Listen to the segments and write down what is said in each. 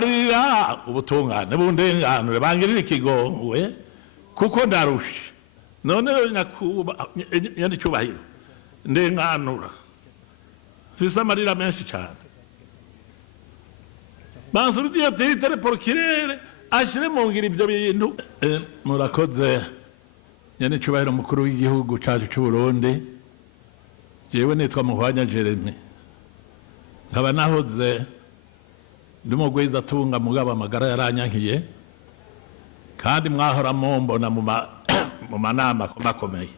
arira ubutungane bundenganure bangirira ikigongwe kuko ndarushe none nyakuba yani cyubahiro ndenganura fisa marira menshi cyane bansubiye tere porokirere ashire mu ngira ibyo bintu murakoze yani cyubahiro mukuru w'igihugu cyacu cy'u Burundi jewe nitwa Muhwanya Jeremy nkaba nahoze ndimo gweza tunga mugaba amagara yaranyankiye kandi mwahora mbona mu manama makomeye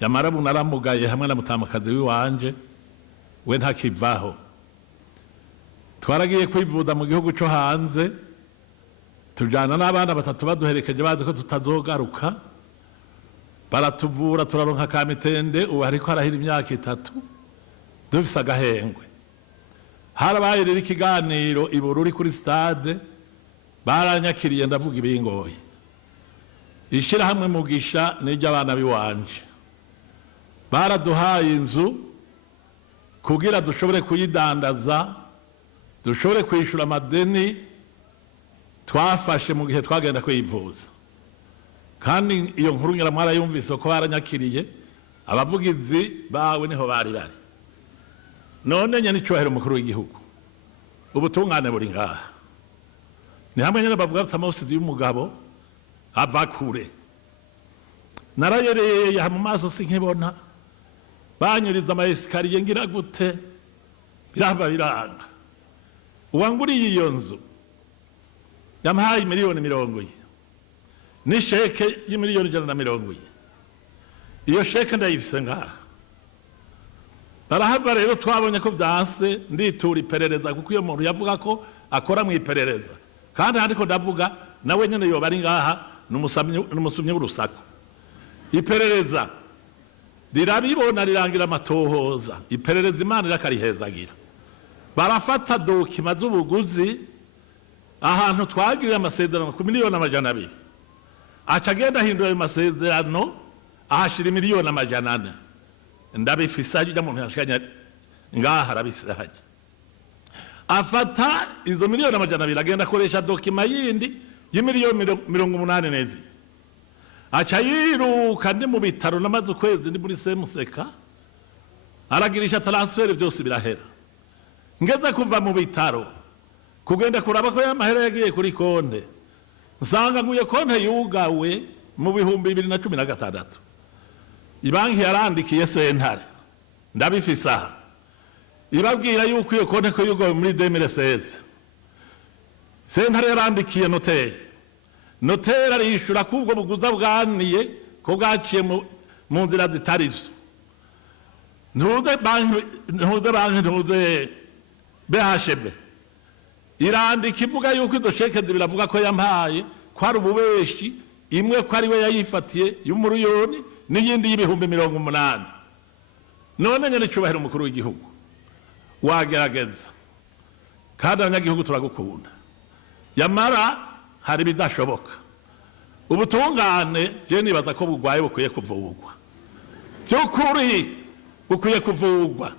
yamarabu naramugaye hamwe na mutamakazi wiwanje we ntakivaho twaragiye kwivuza mu gihugu cyo hanze tujana n'abana batatu baduherekeje bazi ko tutazogaruka baratuvura turaronka kamitende ubu hariko harahira imyaka 3 dufise agahengwe harabaye rero ikiganiro ibururi kuri stade baranyakiriye ndavuga ibingoye ishira hamwe mugisha n'ijya abana biwanje baraduhaye inzu kugira dushobore kuyidandaza dushobore kwishura amadeni twafashe mu gihe twagenda kwivuza kandi iyo nkuru nyara mwarayumvise ko baranyakiriye abavugizi bawe niho bari none nyene cyubahiro mukuru w'igihugu ubutungane buri ngaha ni hamwe nyene bavuga atamosizi y'umugabo ava kure narayereye mu maso sinkibona banyuriza amayesikariye ngira gute biranga uwanguriye iyo nzu yampaye miliyoni 70 ni sheke y'imiliyoni 170 iyo sheke ndayifise ngaha barahava rero twabonye ko byanse nditura iperereza kuko iyo muntu yavuga ko akora mu iperereza kandi handiko ndavuga nawe nyene yo bari ngaha n'umusumye w'urusaku iperereza rirabibona rirangira amatohoza iperereza Imana irakarihezagira barafata dokima z'ubuguzi ahantu twagirira amasezerano ku miliyoni 200 acagenda hindura ayo masezerano ahashira miliyoni 400 ndabifisa ajya muntu yashikanya ngaha arabifisa haje afata izo miliyoni 200 agenda akoresha dokima yindi y'imiliyoni 80 nezi acha yiruka ndi mu bitaro namaze ukwezi ndi muri semuseka aragirisha transfer byose birahera ngeze kuva mu bitaro kugenda kuraba ko yamahera yagiye kuri konte nsanga nguye konte yugawe mu bihumbi 2016 ibanki yarandikiye sentare ndabifisa ibabwira yuko iyo konte ko yugawe muri 2016 sentare yarandikiye notere arishura kubwo buguza bwaniye ko bwaciye mu nzira zitarizo ntuze banki BHB irandika ivuga yuko izo sheke biravuga ko yampaye ko ari ububeshi imwe ko ari we yayifatiye y'umuriyoni n'iyindi y'ibihumbi 80 none nyene cyubahiro mukuru w'igihugu wagerageza kandi abanyagihugu turagukunda yamara hari bidashoboka ubutungane je nibaza ko bugwaye bukwiye kuvugwa cyukuri bukwiye kuvugwa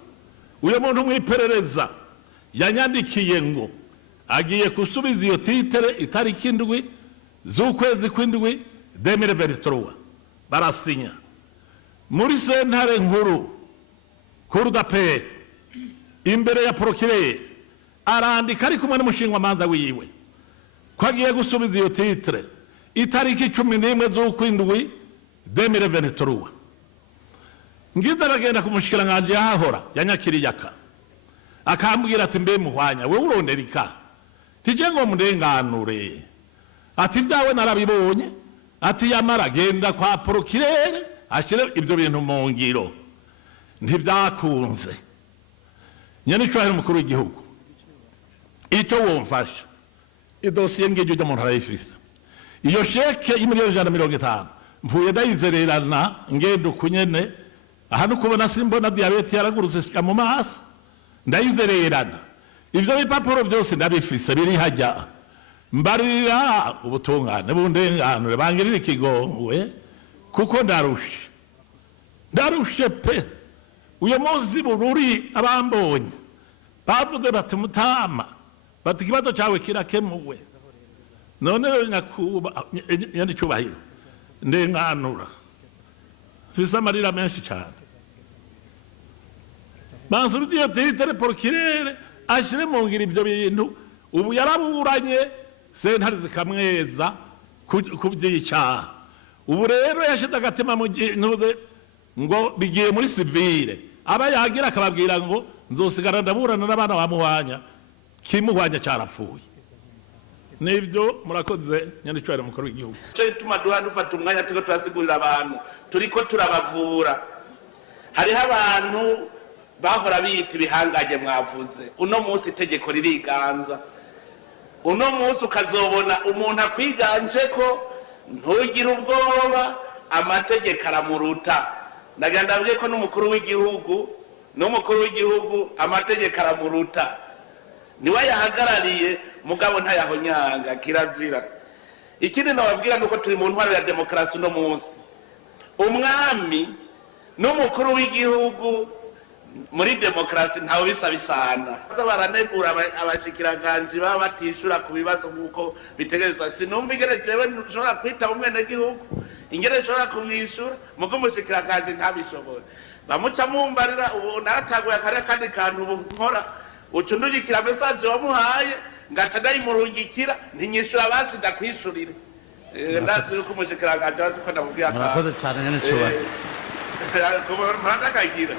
uyo muntu mwiperereza yanyandikiye ngo agiye kusubiza iyo titere itariki 7 z'ukwezi kw'indwi 2023 barasinya muri sentare nkuru cour d'appel imbere ya procureur arandika ari kumwe n'umushingwa manza wiwe ko agiye gusubiza iyo titre itariki 11 z'ukw'indwi 2023 ngize aragenda kumushikira nganje yahora yanyakiriye akambwira ati mbe Muhwanya we uronderika tije ngo mundenganure ati byawe narabibonye ati yamara genda kwa procureur ashire ibyo bintu mu ngiro ntibyakunze nyene cyahera mukuru w'igihugu icyo womfasha idosiye ngeje cyo muntu arayifisa iyo sheke y'imiliyoni 150 mvuye ndayizererana ngendo kunyene ahantu kubona simbona diabete yaragurutse mu maso ndayizererana ivyo bipapuro byose ndabifise biri hajya mbarira ubutungane bundenganure bangirira ikigongwe kuko ndarushe pe uyo munsi bururi abambonye bavuze bati Mutama bati ikibazo cyawe kirakemuwe. None rero nyandi cyubahiro ndenganura fisa amarira menshi cyane bansubiye tere porokirere ashire mu ngira ibyo bintu ubu yaraburanye sentare zikamweza kubyica. Ubu rero yashize agatima mu ntuze ngo bigiye muri civile aba yagira akababwira ngo nzosigara ndaburana n'abana bamuhwanya kimuhwanya cyarapfuye. Nibyo murakoze nyandicware mukuru w'igihugu cyo ituma dufata umwanya tuko turasigurira abantu turiko turabavura. Hariho abantu bahora bita ibihangaje mwavuze, uno munsi itegeko ririganza. Uno munsi ukazobona umuntu akwiganje ko ntugire ubwoba, amategeko aramuruta. Nagandabwiye ko n'umukuru w'igihugu amategeko aramuruta, niwe yahagarariye mugabo ntayahonyanga kirazira. Ikindi nababwira nuko turi mu ntwaro ya demokarasi uno munsi. Umwami n'umukuru w'igihugu muri demokarasi ntawe bisabisana. Baranegura abashikiranganje baba batishura ku bibazo nkuko bitegerezwa. Sinumva ingene jewe nshobora kwita umwene gihugu, ingene nshobora kumwishura mugo mushikiranganje ntabishobora. Bamuca mumbarira ubu narataguye akare kandi kantu ubu nkora ucundugikira message wamuhaye ngaca ndayimurungikira ntinyishura basi ndakwishurire. Ndazi uko mushikiranganje azi ko ndamubwiye murakoze cyane nyene cyubahiro ko murandakagira